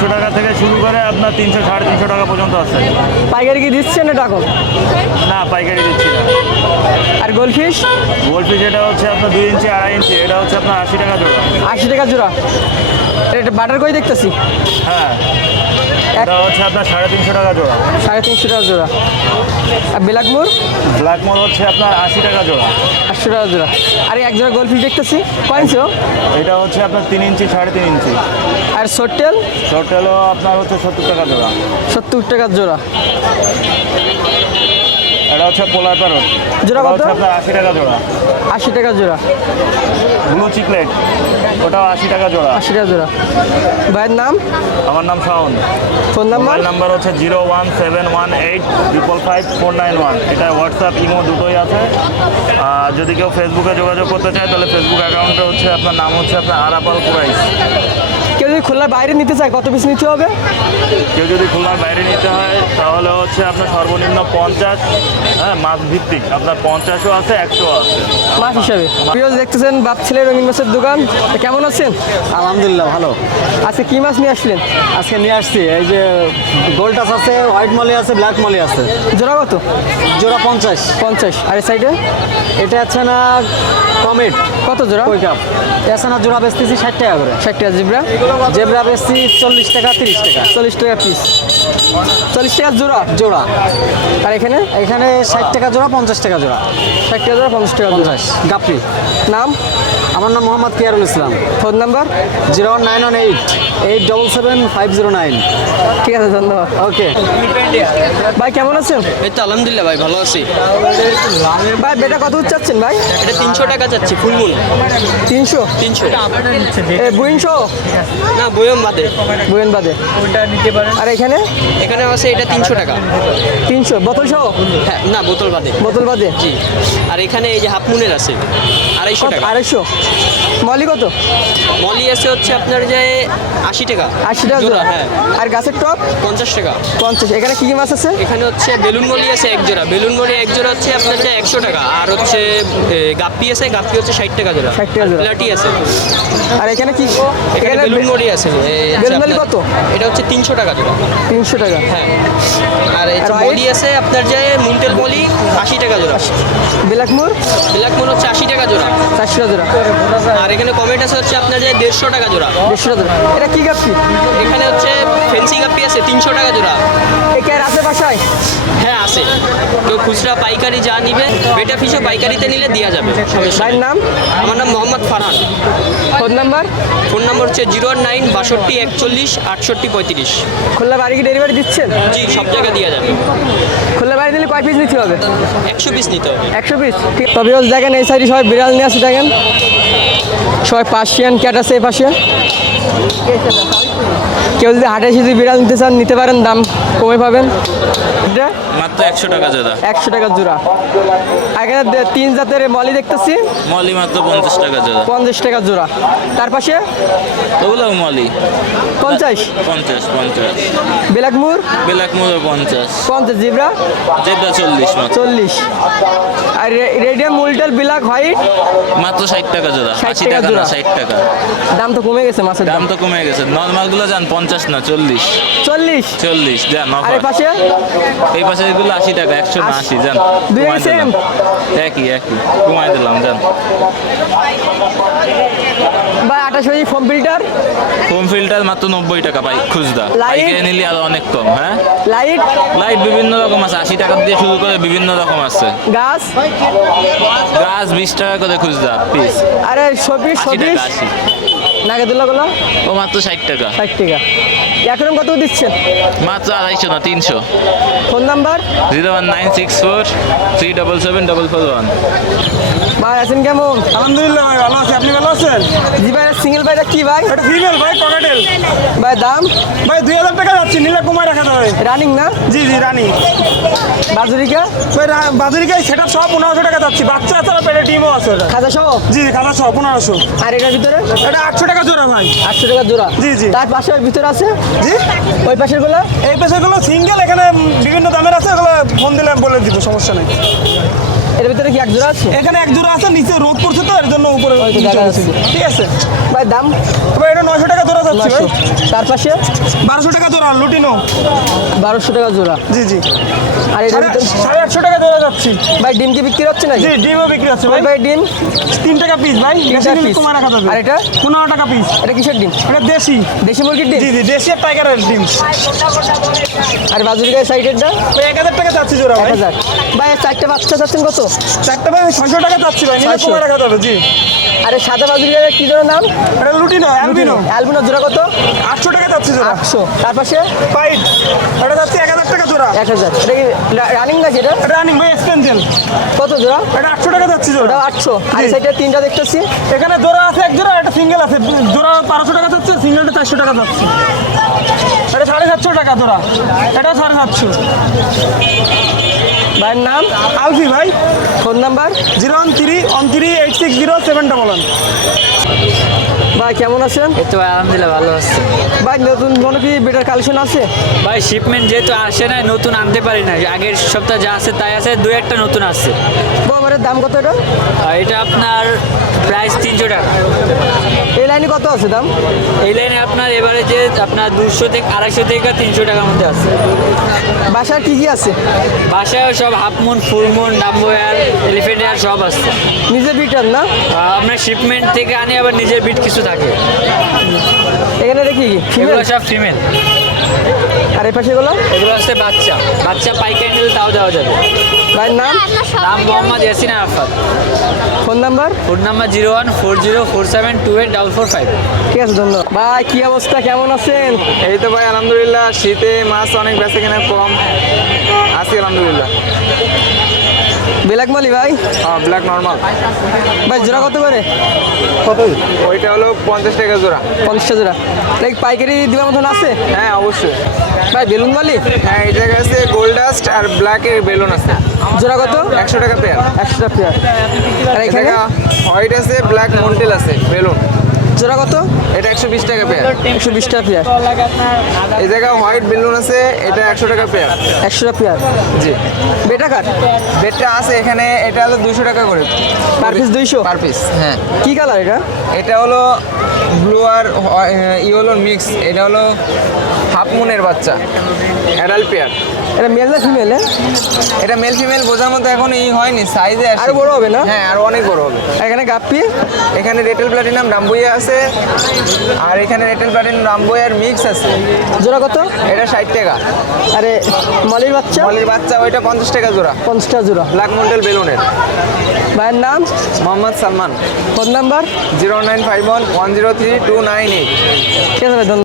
500 টাকা থেকে শুরু করে আপনার 300 350 টাকা পর্যন্ত আছে। পাইকারি কি দিচ্ছেন না টাকা? না, পাইকারি দিচ্ছি না। আর গোলফিশ? গোলফিশ এটা হচ্ছে আপনার 2 ইঞ্চি 2.5 ইঞ্চি, এটা হচ্ছে আপনার 80 টাকা জোড়া। 80 টাকা জোড়া। এটা বাটার কই দেখতেছি। হ্যাঁ, এটা হচ্ছে আপনার 350 টাকা জোড়া। 350 টাকা জোড়া। আর ব্ল্যাকমোর? ব্ল্যাকমোর হচ্ছে আপনার 80 টাকা জোড়া। 800 টাকা জোড়া। আর এক জোড়া গোলফিশ দেখতেছি, কয় ইঞ্চি? এটা হচ্ছে আপনার 3 ইঞ্চি 3.5 ইঞ্চি। আর শর্টেল? শর্টেলও আপনার হচ্ছে 70 টাকা জোড়া। 70 টাকা জোড়া। এটা হচ্ছে পোলার প্যারট, জোড়া কত? আপনার 80 টাকা জোড়া। 80 টাকা জোড়া। ব্লু চিকলেট, ওটাও 80 টাকা জোড়া। 80 টাকা জোড়া। ভাইয়ের নাম? আমার নাম Shaon. Phone number? Mobile number হচ্ছে 01718555491। এটা হোয়াটসঅ্যাপ ইমো দুটোই আছে। আর যদি কেউ ফেসবুকে যোগাযোগ করতে চায় তাহলে ফেসবুক অ্যাকাউন্টে হচ্ছে আপনার নাম হচ্ছে আপনার আরাপাল কুরাইশ। কেউ যদি খুলনার বাইরে নিতে চায় কত পিস নিতে হবে? কেউ যদি খুলনার বাইরে নিতে হয় তাহলে হচ্ছে আপনার সর্বনিম্ন 50, হ্যাঁ, মাছ ভিত্তিক আপনার 50ও আছে, 100ও আছে মাছ হিসাবে। প্রিয় দেখতেছেন বাপ ছেলে রঙিন মাছের দোকান। তো কেমন আছেন? আলহামদুলিল্লাহ ভালো। আজকে কি মাছ নিয়ে আসলেন? আজকে নিয়ে আসছি এই যে গোল্ড টাচ আছে, হোয়াইট মলি আছে, ব্ল্যাক মলি আছে। জোড়া কত? জোড়া 50। 50। আর এই সাইডে এটা আছে না কমেট, কত জোড়া? কই কাপ। আছে না জোড়া বেচতেছি 60 টাকা করে। 60 টাকা। জিব্রা? জেব্রা বেচছি 40 টাকা 30 টাকা। 40 টাকা পিস। 40 টাকা জোড়া। জোড়া। আর এখানে এখানে 60 টাকা জোড়া, 50 টাকা জোড়া। 60 টাকা জোড়া, 50 টাকা জোড়া। 50 গাপ্পি। নাম? আমার নাম মোহাম্মদ কিয়ারুল ইসলাম। Phone number? 01918875009। ঠিক আছে, ধন্যবাদ। ওকে। ভাই কেমন আছেন? এই তো আলহামদুলিল্লাহ ভাই, ভালো আছি। ভাই বেটা কত চাচ্ছেন ভাই? এটা 300 টাকা যাচ্ছে ফুলমুন। 300? 300 বুইনশো? না, বয়ম বাদে। বুইন বাদে। আর এখানে এখানে আছে এটা 300 টাকা। 300 বোতল সহ? হ্যাঁ, না, বোতল বাদে। বোতল বাদে। জি। আর এখানে এই যে হাফ মুনের আছে 250 টাকা। 250। মলি কত? মলি আছে হচ্ছে আপনার যে 80 টাকা। 80 টাকা জোড়া। হ্যাঁ। আর গাছের টপ? 50 টাকা। 50। এখানে কি কি মাছ আছে? এখানে হচ্ছে বেলুন মলি আছে এক জোড়া। বেলুন মলি এক জোড়া হচ্ছে আপনার যে 100 টাকা। আর হচ্ছে গাপ্পি আছে, গাপ্পি হচ্ছে 60 টাকা জোড়া। 60 টাকা জোড়া। প্লাটি আছে। আর এখানে কি? এখানে বেলুন মলি আছে। বেলুন মলি কত? এটা হচ্ছে 300 টাকা জোড়া। 300 টাকা। হ্যাঁ। আর এই যে আর মলি আছে আপনার যে মুন্টেল মলি 80 টাকা জোড়া। ব্ল্যাকমোর? ব্ল্যাক মুন হচ্ছে 80 টাকা জোড়া। 400 টাকা জোড়া। আর এখানে কমেট আছে হচ্ছে আপনার যে 150 টাকা জোড়া। 150 টাকা জোড়া। এটা কি গাপ্পি? এখানে হচ্ছে ফেন্সি গাপ্পি আছে 300 টাকা জোড়া। একে আছে বাসায়? হ্যাঁ, আছে। কেউ খুচরা পাইকারি যা নিবে, বেটা ফিশও পাইকারিতে নিলে দেওয়া যাবে, সমস্যা ভাইয়ের নেই। নাম? আমার নাম Mohammad Farhan. Phone number? Phone নম্বর হচ্ছে 01962416835। খুলনা বাড়ি কি ডেলিভারি দিচ্ছেন? জি, সব জায়গায় দেওয়া যাবে। খুলনা বাড়ি দিলে কয় পিস নিতে হবে? 100 পিস নিতে হবে। 100 পিস। তবে দেখেন এই সাইডে সবাই বিড়াল নিয়ে আসে, দেখেন সবাই পার্সিয়ান ক্যাট আছে এই পাশে। কেউ যদি হাটে এসে যদি বিড়াল নিতে চান নিতে পারেন, দাম কমে পাবেন। এটা মাত্র 100 টাকা জোড়া। 100 টাকা জোড়া। আর এখানে 3 জাতের মলি দেখতেছি, মলি মাত্র 50 টাকা জোড়া। 50 টাকা জোড়া। তার পাশে ওগুলো মলি 50। 50 ব্ল্যাকমোর? ব্ল্যাক মোড় 50। 50। জিব্রা? জেব্রা 40 মাত্র। 40। আর রেডিয়াম উল্টাল ব্ল্যাক হোয়াইট মাত্র 60 টাকা জোড়া। 60 80 টাকা টাকা না, জোড়া। 60 টাকা। দাম তো কমে গেছে মাছের দাম। দাম তো কমে গেছে। নরমাল গুলো যান 50 না, 40। 40। যান আর এই অফার। পাশে এই পাশে এগুলো 80 টাকা, 100 না 80। যান দুই কমাই সেম? দিলাম। একই কমাই দিলাম। যান ভাই 28 KG foam filter? Home filter মাত্র 90 টাকা পাই খুচরা। লাইট? পাইকারি নিলে আরো অনেক কম। হ্যাঁ, লাইট? লাইট বিভিন্ন রকম আছে, 80 টাকা দিয়ে শুরু করে বিভিন্ন রকম আছে। গাছ? গাছ 20 টাকা করে খুচরা পিস। আরে শপিস? 80 শপিস? টাকা 80। নাগেদুল্লাহগুলো? ও মাত্র 60 টাকা। 60 টাকা। এখন কত দিচ্ছেন? মাত্র 250 না, 300। Phone number? 01964377441। ভাই আছেন কেমন? আলহামদুলিল্লাহ ভাই, ভালো আছি। আপনি ভালো আছেন? জি ভাই, সিঙ্গেল ভাইটা কি ভাই? এটা ফিমেল ভাই, ককাটেল। ভাই দাম? ভাই 2000 টাকা যাচ্ছে, নিলে কমায় রাখা যাবে। রানিং না? জি রানি। বাজুরিকা? ভাই বাজারিকায় সেটা সব 1500 টাকা যাচ্ছে। বাচ্চা আছে আর পেটে ডিমও আছে ওটা। খাজা সহ? জি খালা সব 1500। আর এটার ভিতরে? এটা 800 টাকা জোড়া ভাই। 800 টাকা জোড়া। জি। তার পাশে ওর ভিতরে আছে? জি। ওই পাশের গুলো? এই পেশাগুলো সিঙ্গেল, এখানে বিভিন্ন দামের আছে, ওগুলো ফোন দিলে আমি বলে দিব, সমস্যা নেই। এর ভিতরে কি এক জোড়া আছে? এখানে এক জোড়া আছে, নিচে রোদ পড়ছে তো এর জন্য উপরে হয়তো নিচে দেখা বসেছি। যাচ্ছে। ঠিক আছে ভাই দাম তবে এটা 900 টাকা জোড়া যাচ্ছে ভাই। 900। তার পাশে 1200 টাকা জোড়া লুটিনো। 1200 টাকা জোড়া। জি জি আর এর ভিতরে 850 টাকা জোড়া যাচ্ছি। ভাই ডিম কি বিক্রি হচ্ছে নাকি? জি ডিমও বিক্রি আছে ভাই। ভাই ডিম 3 টাকা পিস ভাই, 3 দেশি টাকা ডিম piece। কমা রাখা যাবে। আর এটা 15 টাকা পিস। এটা কিসের ডিম? এটা দেশি। দেশি মুরগির ডিম। জি জি দেশি আর টাইগারের ডিম। আর বাজুরিকায় সাইডেরটা ভাই 1000 টাকা যাচ্ছি জোড়া ভাই। 1000। ভাই এর চারটে বাচ্চা চাচ্ছেন কত? চারটা ভাই 600 টাকা যাচ্ছি ভাই, নিলে 600 কমা রাখা যাবে। জি আর এই সাদা বাজুরিকায় কি জোড়া নাম? এটা লুটিনো অ্যালবিনো। অ্যালবিনো জোড়া কত? 800 টাকা যাচ্ছে জোড়া। 800। তার পাশে ফাইট এটা যাচ্ছে 1000 টাকা জোড়া। 1000। এটা কি রানিং নাকি এটা? এটা রানিং ভাই এক্সপেনশন। কত জোড়া? এটা 800 টাকা যাচ্ছে জোড়া। ওটা 800। আর জি। সাইডে তিনটা দেখতেছি। এখানে জোড়া আছে এক জোড়া, এটা সিঙ্গেল আছে। জোড়া 1200 টাকা যাচ্ছে, সিঙ্গেলটা 400 টাকা যাচ্ছে। এটা 750 টাকা জোড়া, এটা 750। ভাইয়ের নাম? আলফি ভাই। Phone number? 01313860711। ভাই কেমন আছেন? এই তো ভাই আলহামদুলিল্লাহ ভালো আছে। ভাই নতুন কোনো কি বেটার কালেকশন আছে? ভাই শিপমেন্ট যেহেতু আসে না, নতুন আনতে পারি না। আগের সপ্তাহ যা আছে তাই আছে, দুই একটা নতুন আসছে। বাবারের দাম কত এটা? আর এটা আপনার প্রাইস 300 টাকা। এই লাইনে কত আছে দাম? এই লাইনে আপনার এবারে যে আপনার 200 থেকে 250 থেকে 300 টাকার মধ্যে আছে। বাসার কি কি আছে? বাসায় সব half moon, full moon, Dumbo air, elephant air সব আছে। নিজে বিটার না? আপনার শিপমেন্ট থেকে আনি, আবার নিজের বিট কিছু থাকে। এখানে দেখি কি এগুলো ফিমেল? সব ফিমেল। আর এই পাশে এগুলো? এগুলো হচ্ছে বাচ্চা। বাচ্চা পাইকারি নিলে তাও দেওয়া যাবে। ভাইয়ের নাম? নাম Mohammad Yasin Arafat. Phone number? Phone number 0140472845। ঠিক আছে ধন্যবাদ। ভাই কি অবস্থা, কেমন আছেন? এই তো ভাই আলহামদুলিল্লাহ, শীতে মাছ অনেক বেচা কিনা কম আছি আলহামদুলিল্লাহ। ব্ল্যাক মালি ভাই? হ্যাঁ ব্ল্যাক নর্মাল। ভাই জোড়া কত করে? ওইটা হলো 50 টাকা জোড়া। 50 জোড়া। লাইক পাইকারি দেওয়ার মতন আছে? হ্যাঁ অবশ্যই। ভাই বেলুন মালি? হ্যাঁ এই জায়গায় আছে গোল্ড ডাস্ট আর ব্ল্যাকের বেলুন আছে। জোড়া কত? 100 টাকা পেয়ার। 100 টাকা পেয়ার। আর এই এখানে জায়গা হোয়াইট আছে, ব্ল্যাক মন্টেল আছে বেলুন। জোড়া কত? এটা 120 টাকা পেয়ার। 120 টাকা পেয়ার। এই জায়গায় হোয়াইট বেলুন আছে, এটা 100 টাকা পেয়ার। 100 টাকা পেয়ার। জি বেটা কার? বেডটা আছে এখানে, এটা হলো 200 টাকা করে পার পিস 200? Per piece. হ্যাঁ কি কালার এটা? এটা হলো ব্লু আর ইয়েলোর মিক্স। এটা হলো হাফ মুনের বাচ্চা, অ্যাডাল্ট পেয়ার। এটা মেল না ফিমেল? এটা মেল ফিমেল বোঝার মতো এখন হয়নি, সাইজে আরো বড় হবে না? হ্যাঁ আরো অনেক বড় হবে। এখানে গাপ্পি? এখানে রেটেল প্লাটিনাম রামবইয়া আছে, আর এখানে রেটেল প্লাটিনাম রামবইয়ার মিক্স আছে। জোড়া কত? এটা 60 টাকা। আরে মলির বাচ্চা? মলির বাচ্চা ওইটা 50 টাকা জোড়া, 50 টাকা জোড়া। ব্ল্যাক মন্টেল বেলুনের। ভাইয়ের নাম? মোহাম্মদ সালমান। Phone number? 09511032298। ঠিক আছে ভাই ধন্যবাদ।